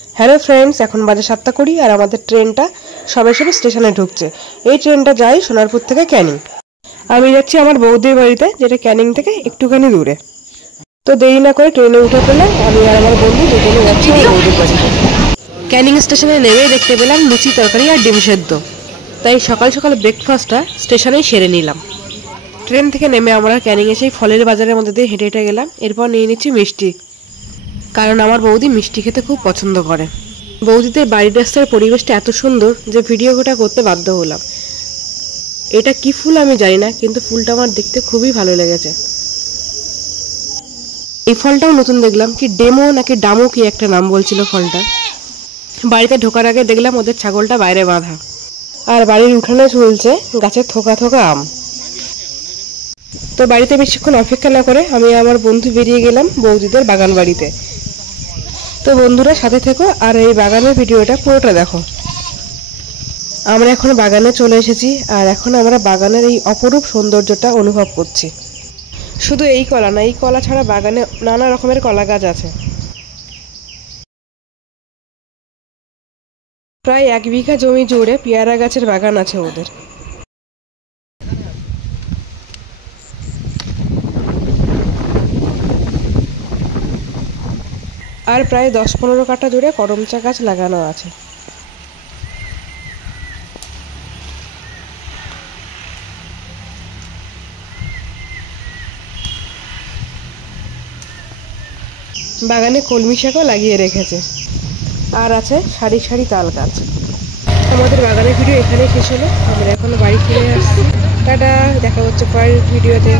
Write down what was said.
Hello friends, এখন বাজে 7টা 20 আর আমাদের ট্রেনটা সবে সবে স্টেশনে ঢুকছে। এই ট্রেনটা যায় সোনারপুর থেকে ক্যানিং। আমি যাচ্ছি আমার বৌদির বাড়িতে, যেটা ক্যানিং থেকে একটুখানি দূরে। তো দেরি না করে ট্রেনে উঠে পেলাম, আমি আর আমার বন্ধু দুজনে যাচ্ছি আমার বৌদির বাড়িতে। ক্যানিং স্টেশনে নেমেই দেখতে পেলাম লুচি তরকারি আর ডিম সেদ্ধ, তাই সকাল সকাল ব্রেকফাস্টটা স্টেশনেই সেরে নিলাম। ট্রেন থেকে নেমে আমরা ক্যানিং এসেই ফলের বাজারের মধ্যে দিয়ে হেঁটে হেঁটে গেলাম। এরপর নিয়ে নিচ্ছি মিষ্টি, কারণ আমার বৌদি মিষ্টি খেতে খুব পছন্দ করে। বৌদিদের বাড়ির রাস্তার পরিবেশটা এত সুন্দর যে ভিডিওটা করতে বাধ্য হলাম। এটা কি ফুল আমি জানি না, কিন্তু ফুলটা আমার দেখতে খুবই ভালো লেগেছে। এই ফলটাও নতুন দেখলাম, কি ডেমো নাকি ডামো কি একটা নাম বলছিল ফলটা। বাড়িতে ঢোকার আগে দেখলাম ওদের ছাগলটা বাইরে বাঁধা, আর বাড়ির উঠানে ঝুলছে গাছের থোকা থোকা আম। তো বাড়িতে বেশিক্ষণ অপেক্ষা না করে আমি আমার বন্ধু বেরিয়ে গেলাম বৌদিদের বাগান বাড়িতে। তো বন্ধুরা সাথে থেকো আর এই বাগানের ভিডিওটা পুরোটা দেখো। আমরা এখন বাগানে চলে এসেছি, আর এখন আমরা বাগানের এই অপরূপ সৌন্দর্যটা অনুভব করছি। শুধু এই কলা না, এই কলা ছাড়া বাগানে নানা রকমের কলা গাছ আছে। প্রায় 1 বিঘা জমি জুড়ে পেয়ারা গাছের বাগান আছে ওদের। আর প্রায় 10-15 কাঠা জুড়ে করমচা গাছ লাগানো আছে। বাগানে কলমি শাকও লাগিয়ে রেখেছে, আর আছে সারি সারি তাল গাছ। আমাদের বাগানের ভিডিও এখানেই শেষ হলো। আমরা এখন বাড়ি ফিরে আসছি। টাটা, দেখা হচ্ছে পরের ভিডিওতে।